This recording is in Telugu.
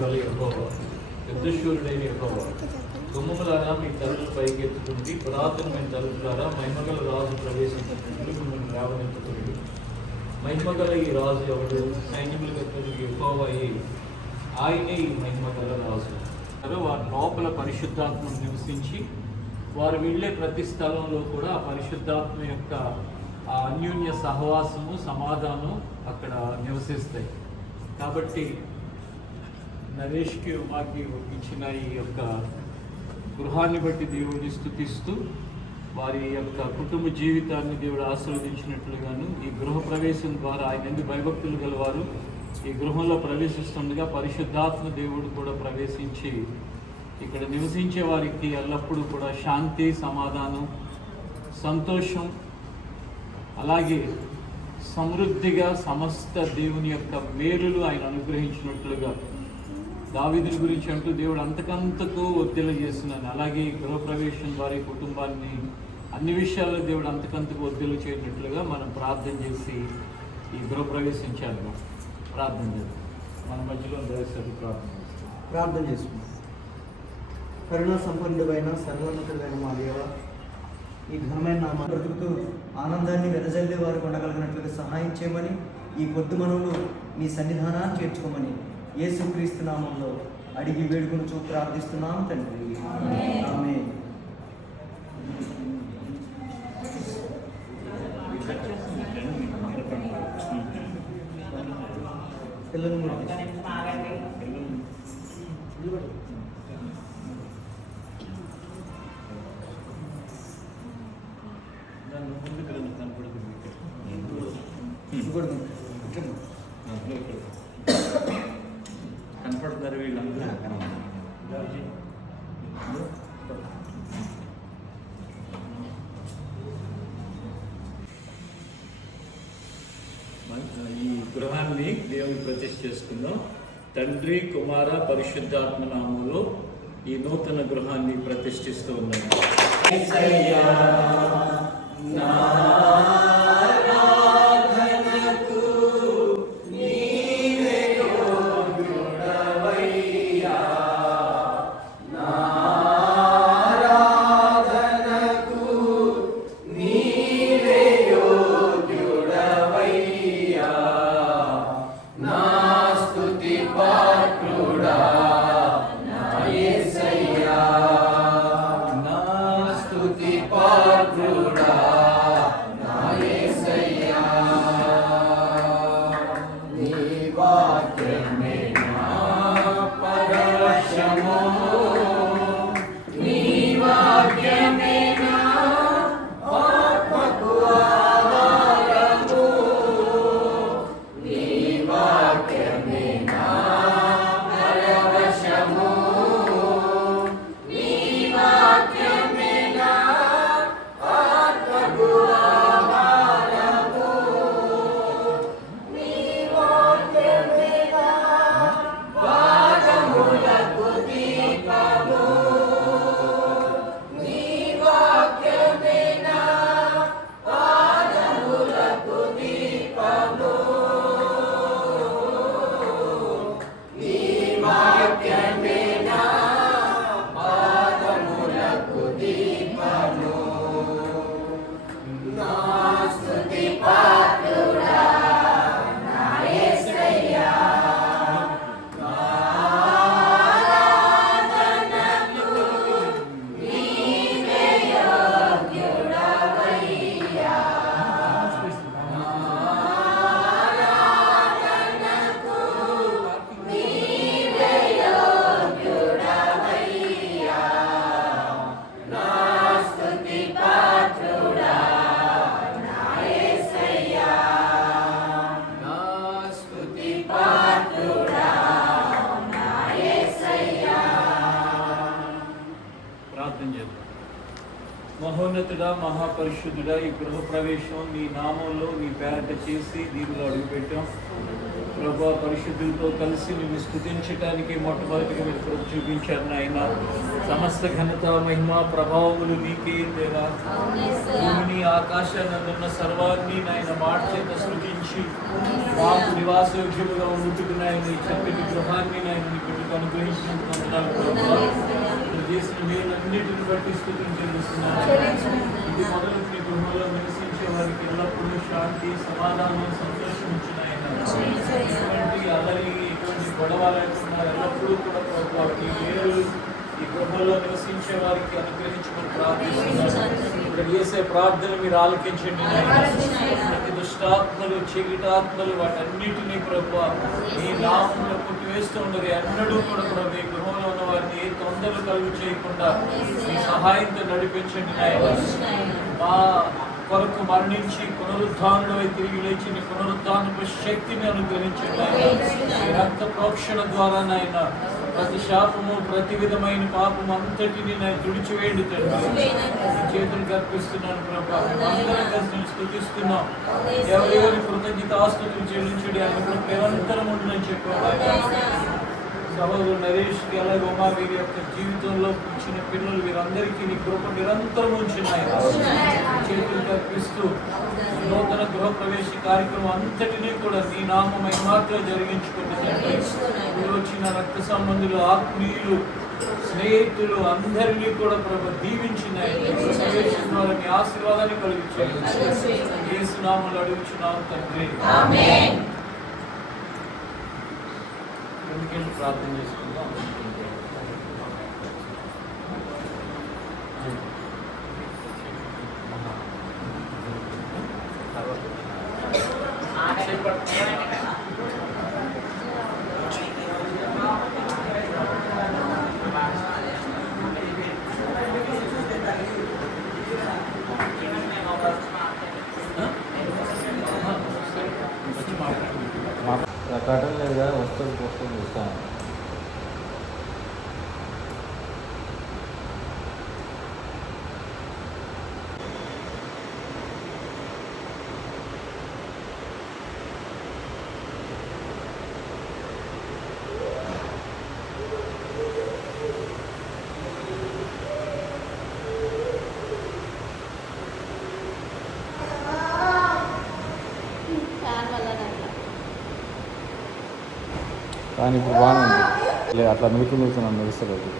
గల యెహోవా, యుద్ధశూరుడైన యెహోవా, గుమ్మములారా మీ తలుపులు పైకెత్తుకుంది, పురాతనమైన తలుపులారా మహిమగల రాజు ప్రవేశించినట్లు మిమ్మల్ని లేవనెత్తుకుంది. మహిమగల ఈ రాజు ఎవడు? సైన్యములుగా కలిగి యెహోవాయే, ఆయనే ఈ మహిమగల రాజు. వారి లోపల పరిశుద్ధాత్మ నివసించి వారు వెళ్ళే ప్రతి స్థలంలో కూడా ఆ పరిశుద్ధాత్మ యొక్క ఆ అన్యోన్య సహవాసము, సమాధానం అక్కడ నివసిస్తాయి. కాబట్టి నరేష్కి ఉమాకి ఇచ్చిన ఈ యొక్క గృహాన్ని బట్టి దేవుడిని స్తుతిస్తూ వారి యొక్క కుటుంబ జీవితాన్ని దేవుడు ఆశీర్వదించినట్లుగాను, ఈ గృహ ప్రవేశం ద్వారా ఆయన భయభక్తులు గలవారు ఈ గృహంలో ప్రవేశిస్తుండగా పరిశుద్ధాత్మ దేవుడు కూడా ప్రవేశించి ఇక్కడ నివసించే వారికి ఎల్లప్పుడూ కూడా శాంతి, సమాధానం, సంతోషం, అలాగే సమృద్ధిగా సమస్త దేవుని యొక్క మేలులు ఆయన అనుగ్రహించినట్లుగా దావీదుని గురించి అంటూ దేవుడు అంతకంతకు ఒత్తిడి చేస్తున్నాను. అలాగే గృహప్రవేశం వారి కుటుంబాన్ని అన్ని విషయాల్లో దేవుడు అంతకంతకు ఒత్తిడి చేయనట్లుగా మనం ప్రార్థన చేసి ఈ గృహప్రవేశం చేద్దాం. ప్రార్థన చేద్దాం. మన మధ్యలో దయచేసి ప్రార్థన చేసుకుందాం. కరుణా సంపన్నుడైన సర్వోన్నతుడైన మా దేవ, ఈ ఘనమైన నామ బ్రతుకుతూ ఆనందాన్ని వెదజల్లే వారు ఉండగలిగినట్లుగా సహాయం చేయమని, ఈ కొద్ది మనవులు మీ సన్నిధానాన్ని చేర్చుకోమని యేసుక్రీస్తు నామంలో అడిగి వేడుకొనుచు ప్రార్థిస్తున్నాం తండ్రి. ఆమేన్. కనపడుతున్నారు వీళ్ళందరూ. ఈ గృహాన్ని దేవుని ప్రతిష్ఠ చేసుకుందాం. తండ్రి, కుమార, పరిశుద్ధాత్మ నామములో ఈ నూతన గృహాన్ని ప్రతిష్ఠిస్తూ ఉన్నాం. మహోన్నతుడా, మహాపరిశుద్ధుడా, ఈ గృహ ప్రవేశం నీ నామంలో నీ పేరట చేసి దీనిలో అడుగుపెట్టాం. ప్రభా, పరిశుద్ధులతో కలిసి నిన్ను స్తుతించడానికి మొట్టమొదటిగా మీరు కృప చూపించారు నాయన. సమస్త ఘనత, మహిమ, ప్రభావములు నీకే దేవా. భూమిని, ఆకాశాన్నందున్న సర్వాన్ని నాయన మాట చేత సృజించి మాకు నివాసయోగ్యముగా ఉంటున్నాయని చక్కటి గృహాన్ని నాయన మాకు అనుగ్రహించినందుకు వందనాలు ప్రభువా. మీరు చేసిన మేలన్నిటిని బట్టి స్తుతులు చెల్లిస్తున్నాను. ఇది మొదలు మీ గృహంలో నివసించే వారికి ఎల్లప్పుడూ శాంతి, సమాధానం, సంతోషం ఇచ్చినాయన. ఎటువంటి అలరి, ఎటువంటి గొడవ లేకుండా ఎల్లప్పుడూ కూడా ప్రభువా మీ మేలు ఈ గృహంలో నివసించే వారికి అనుగ్రహించమని ప్రార్థిస్తున్నాను. ఇక్కడ చేసే ప్రార్థన మీరు ఆలకించండి నాయన. ప్రతి దుష్టాత్మలు, చీకటాత్మలు వాటన్నిటినీ ప్రభువా ఈ నామంలో కొట్టివేస్తూ ఉండగా ఎన్నడూ కూడా ప్రభు ఈ గృహంలో ఉన్న వారిని ఏ తొందరలు కలుగు చేయకుండా మీ సహాయంతో నడిపించండి నాయన. మా కొరకు మరణించి పునరుద్ధానుడై తిరిగి లేచి నీ పునరుద్ధానపు శక్తిని అనుగ్రహించండి నాయన. ఈ రక్త ప్రోక్షణ ద్వారా నాయన ప్రతి శాపము, ప్రతి విధమైన పాపము అంతటిని నేను తుడిచివేయండి తండ్రి. చేతులకు అర్పిస్తున్నాను ప్రభా. అందరం కలిసి నేను స్తుతిస్తున్నాం. ఎవరెవరి కృతజ్ఞతాస్తుతులు చెల్లించడి అని నిరంతరం ఉండని చెప్పాడు. సహోదరు నరేష్కి అలాగే ఉమా వీరి యొక్క జీవితంలో ఇచ్చిన పిల్లలు వీరందరికీ నీ కృప నిరంతరం ఉంచినాయి. చేతులకు అర్పిస్తూ నూతన గృహప్రవేశ కార్యక్రమం అంతటినీ కూడా నీ నామమై మాత్రం జరిగించుకుంటుంది. వచ్చిన రక్త సంబంధులు, ఆత్మీయులు, స్నేహితులు అందరినీ కూడా ప్రభు దీవించినాయి. ప్రవేశం ద్వారా మీ ఆశీర్వాదాన్ని కలిగించాయి. యేసు నామములో అడుగుచున్నాము తండ్రి. ఎందుకంటే ప్రార్థన చేసుకుందాం. కట్టం లేదు కదా, వస్తుంది పోస్తుంది ఇస్తాను. కానీ ఇప్పుడు బాగానే ఉంది. అట్లా మిగుతూ నడుస్తున్నాను, నడుస్తలేదు.